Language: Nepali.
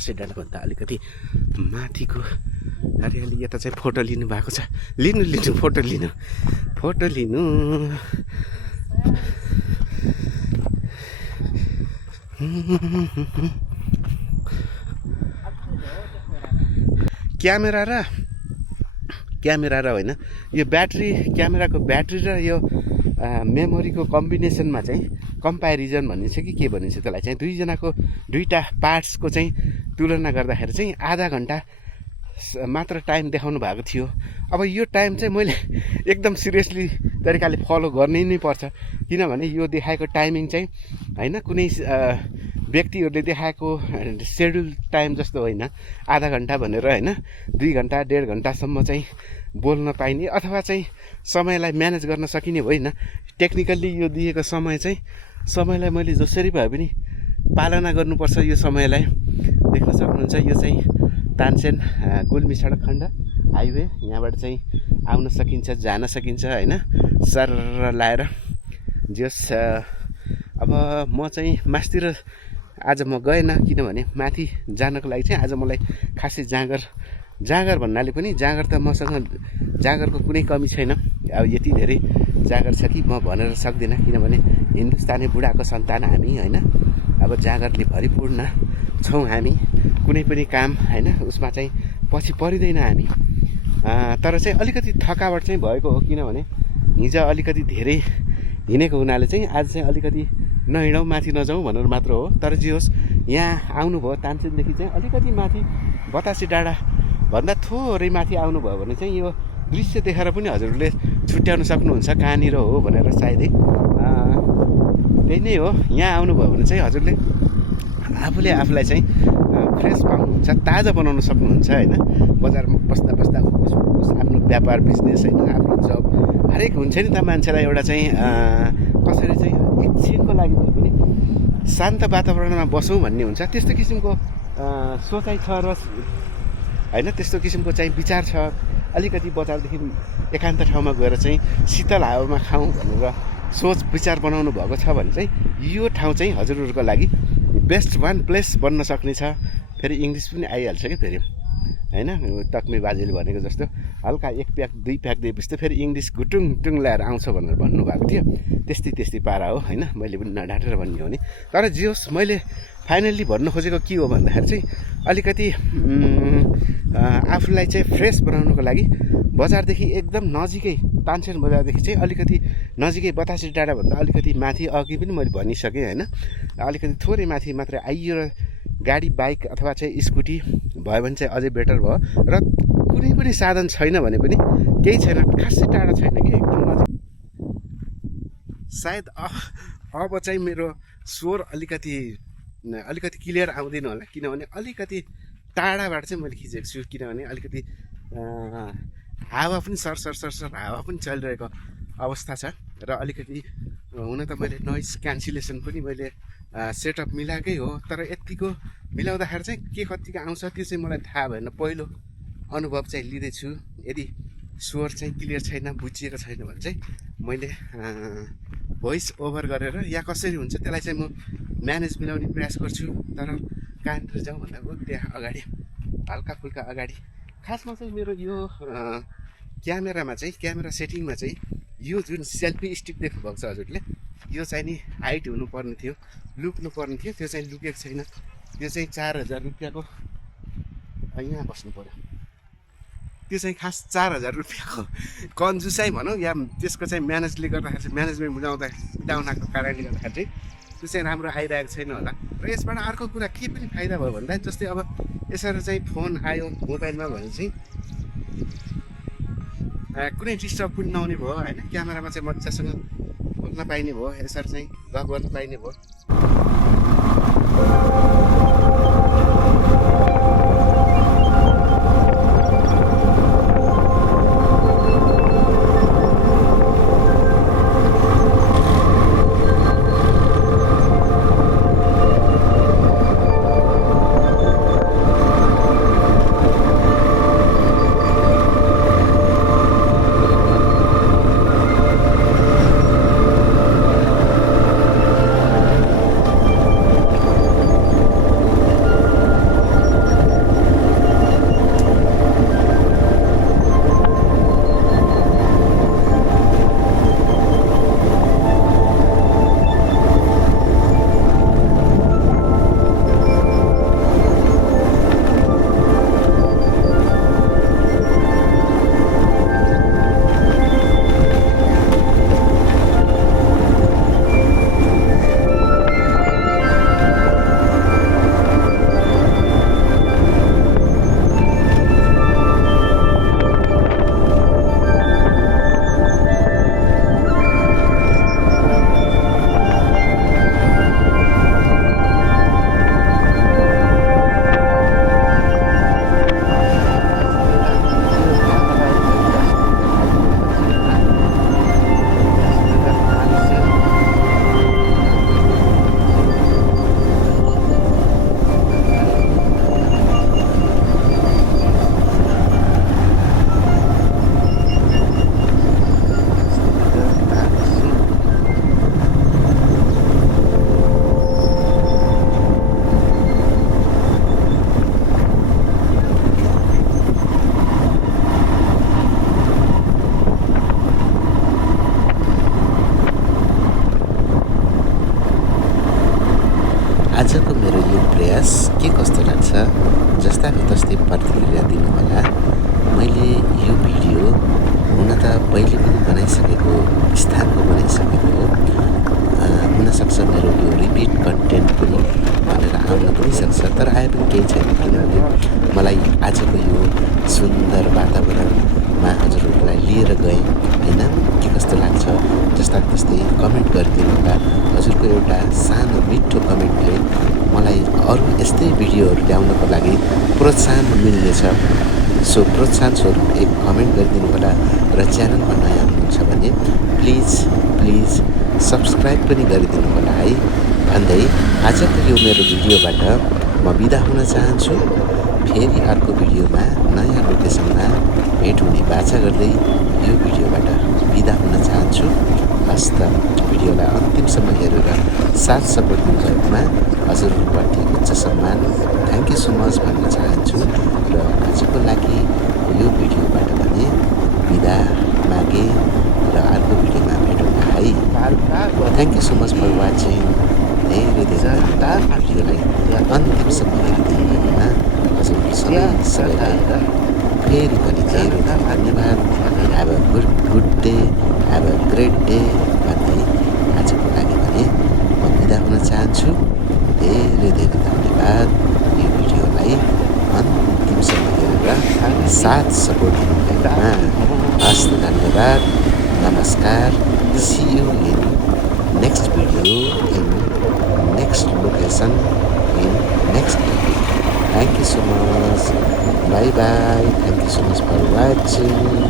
बतासे डाँडाभन्दा अलिकति माथिको हरियाली। यता चाहिँ फोटो लिनु भएको छ। लिनु फोटो लिनु। क्यामेरा र होइन यो ब्याट्री, क्यामेराको ब्याट्री र यो मेमोरीको कम्बिनेसनमा चाहिँ कम्पेरिजन भनिन्छ कि के भनिन्छ त्यसलाई चाहिँ, दुईवटा पार्ट्सको चाहिँ तुलना गर्दाखेरि चाहिँ आधा घन्टा मात्र टाइम देखाउनु भएको थियो। अब यो टाइम चाहिँ मैले एकदम सिरियसली तरिकाले फलो गर्नै नै पर्छ, किनभने यो देखाएको टाइमिङ चाहिँ होइन कुनै व्यक्तिहरूले देखाएको सेड्युल टाइम जस्तो होइन। आधा घन्टा भनेर होइन 2 घन्टा 1.5 घन्टासम्म चाहिँ बोल्न पाइने अथवा चाहिँ समयलाई म्यानेज गर्न सकिने होइन। टेक्निकल्ली यो दिएको समयलाई मैले जसरी भए पनि पालना गर्नुपर्छ। यो समयलाई देख्न सक्नुहुन्छ, यो चाहिँ तानसेन गुल्मी सडक खण्ड हाइवे। यहाँबाट चाहिँ आउन सकिन्छ, जान सकिन्छ होइन, सर लाएर जस। अब म चाहिँ मास्तिर आज म गएन, किनभने माथि जानको लागि चाहिँ आज मलाई खासै जाँगर भन्नाले पनि जाँगर त मसँग जाँगरको कुनै कमी छैन। अब यति धेरै जाँगर छ कि म भनेर सक्दिनँ, किनभने हिन्दुस्तानी बुढाको सन्तान हामी होइन। अब जाँगरले भरिपूर्ण छौँ हामी, कुनै पनि काम होइन उसमा चाहिँ पछि परिँदैन हामी। तर चाहिँ अलिकति थकावट चाहिँ भएको हो, किनभने हिजो अलिकति धेरै हिँडेको हुनाले चाहिँ आज चाहिँ अलिकति नहिँडौँ, माथि नजाउँ भनेर मात्र हो। तर जे होस्, यहाँ आउनुभयो तानसेनदेखि चाहिँ अलिकति माथि बतासे डाँडा भन्दा थोरै माथि आउनुभयो भने चाहिँ यो दृश्य देखेर पनि हजुरहरूले छुट्याउन सक्नुहुन्छ कहाँनिर हो भनेर। सायदै त्यही नै हो। यहाँ आउनुभयो भने चाहिँ हजुरले आफूले आफूलाई चाहिँ फ्रेस पाउनुहुन्छ, ताजा बनाउन सक्नुहुन्छ होइन। बजारमा बस्दा आफ्नो व्यापार बिजनेस होइन, आफ्नो जब हरेक हुन्छ नि त मान्छेलाई एउटा चाहिँ कसरी चाहिँ एकछिनको लागि भए पनि शान्त वातावरणमा बसौँ भन्ने हुन्छ। त्यस्तो किसिमको सोचाइ छ र होइन, त्यस्तो किसिमको चाहिँ विचार छ। अलिकति बजारदेखि एकान्त ठाउँमा गएर चाहिँ शीतल हावामा खाउँ भनेर सोच विचार बनाउनु भएको छ भने चाहिँ यो ठाउँ चाहिँ हजुरहरूको लागि बेस्ट वान प्लेस बन्न सक्ने छ। फेरि इङ्ग्लिस पनि आइहाल्छ कि फेरि होइन, तक्मे बाजेले भनेको जस्तो हल्का 1 प्याक 2 प्याक दिएपछि त फेरि इङ्ग्लिस गुटुङ ल्याएर आउँछ भनेर भन्नुभएको थियो। त्यस्तै पारा हो होइन, मैले पनि नढाँटेर भन्ने हो नि। तर जे होस्, मैले फाइनल्ली भन्नु खोजेको के हो भन्दाखेरि चाहिँ अलिकति आफूलाई चाहिँ फ्रेस बनाउनुको लागि बजारदेखि एकदम नजिकै, तानसेन बजारदेखि चाहिँ अलिकति नजिकै बतासे डाँडाभन्दा अलिकति माथि, अघि पनि मैले भनिसकेँ होइन, अलिकति थोरै माथि मात्रै आइयो र गाडी बाइक अथवा चाहिँ स्कुटी भयो भने चाहिँ अझै बेटर भयो। र कुनै पनि साधन छैन भने पनि केही छैन, खासै टाढा छैन कि एकदम नजिक। सायद अब चाहिँ मेरो स्वर अलिकति क्लियर आउँदैन होला, किनभने अलिकति टाढाबाट चाहिँ मैले खिचेको छु। किनभने अलिकति हावा पनि सर हावा पनि चलिरहेको अवस्था छ। र अलिकति हुन त मैले नोइज क्यान्सलेसन पनि मैले सेटअप मिलाएकै हो, तर यतिको मिलाउँदाखेरि चाहिँ के कतिको आउँछ त्यो चाहिँ मलाई थाहा भएन। पहिलो अनुभव चाहिँ लिँदैछु। यदि स्वर चाहिँ क्लियर छैन, बुझिएको छैन भने चाहिँ मैले भोइस ओभर गरेर या कसरी हुन्छ त्यसलाई चाहिँ म म्यानेज मिलाउने प्रयास गर्छु। तर कहाँनिर जाउँ भन्दा त्यहाँ अगाडि हल्का फुल्का अगाडि, खासमा चाहिँ मेरो यो क्यामेरा सेटिङमा चाहिँ यो जुन सेल्फी स्टिक देख्नुभएको छ हजुरले, यो चाहिँ नि हाइट हुनुपर्ने थियो, लुक्नु पर्ने थियो, त्यो चाहिँ लुकेको छैन। त्यो चाहिँ 4000 रुपियाँको, यहाँ बस्नु पऱ्यो, त्यो चाहिँ खास 4000 रुपियाँको कन्जुसाइ भनौँ या त्यसको चाहिँ म्यानेजले गर्दाखेरि चाहिँ म्यानेजमेन्ट मिलाउनको कारणले गर्दाखेरि चाहिँ त्यो चाहिँ राम्रो आइरहेको छैन होला। र यसबाट अर्को कुरा के पनि फाइदा भयो भन्दा जस्तै अब यसरी चाहिँ फोन आयो मोबाइलमा भने चाहिँ कुनै डिस्टर्ब पनि नहुने भयो होइन। क्यामेरामा चाहिँ मजासँग बोल्न पाइने भयो, यसरी चाहिँ गफ गर्न पाइने भयो। जस्ताको तस्तै प्रतिक्रिया दिनुहोला। मैले यो भिडियो हुन त पहिले पनि बनाइसकेको स्थानको बनाइसकेको हो। हुनसक्छ मेरो यो रिपिट कन्टेन्ट पनि भनेर आउन पनि सक्छ, तर आए पनि केही छैन, किनभने मलाई आजको यो सुन्दर वातावरणमा हजुरहरूलाई लिएर गएँ होइन। के कस्तो लाग्छ जस्ता त्यस्तै कमेन्ट गरिदिनु होला। हजुरको एउटा सानो मिठो कमेन्टले मलाई अरू यस्तै भिडियोहरू ल्याउनको लागि प्रोत्साहन मिल्नेछ। सो प्रोत्साहन स्वरूप एक कमेन्ट गरिदिनु होला र च्यानलमा नयाँ हुनुहुन्छ भने प्लिज सब्सक्राइब पनि गरिदिनु होला है भन्दै आजको यो मेरो भिडियोबाट म बिदा हुन चाहन्छु। फेरि अर्को भिडियोमा नयाँ लोकेसनमा भेट हुने बाचा गर्दै यो भिडियोबाट बिदा हुन चाहन्छु। हस्त भिडियोलाई अन्तिमसम्म हेरेर साथ सपोर्ट दिनुभएकोमा हजुरप्रति उच्च सम्मान, थ्याङ्क यू सो मच भन्न चाहन्छु। र आजको लागि यो भिडियोबाट भने बिदा मागे र अर्को भिडियोमा भेटौँला है। Thank you so much for watching. धेरै भिडियोलाई अन्तिमसम्म हेरिदिनुभएकोमा हजुरहरू सबैलाई फेरि पनि धेरै धन्यवाद। Have a good day, have a great day भन्दै आजको लागि भने म बिदा हुन चाहन्छु। धेरै धन्यवाद यो भिडियोलाई अन्तिमसम्म हेरेर साथ सपोर्ट दिनुभएकोमा। हस्त धन्यवाद, नमस्कार। See you in next video, in next location, in next topic. Thank you so much. Bye bye. Thank you so much for watching.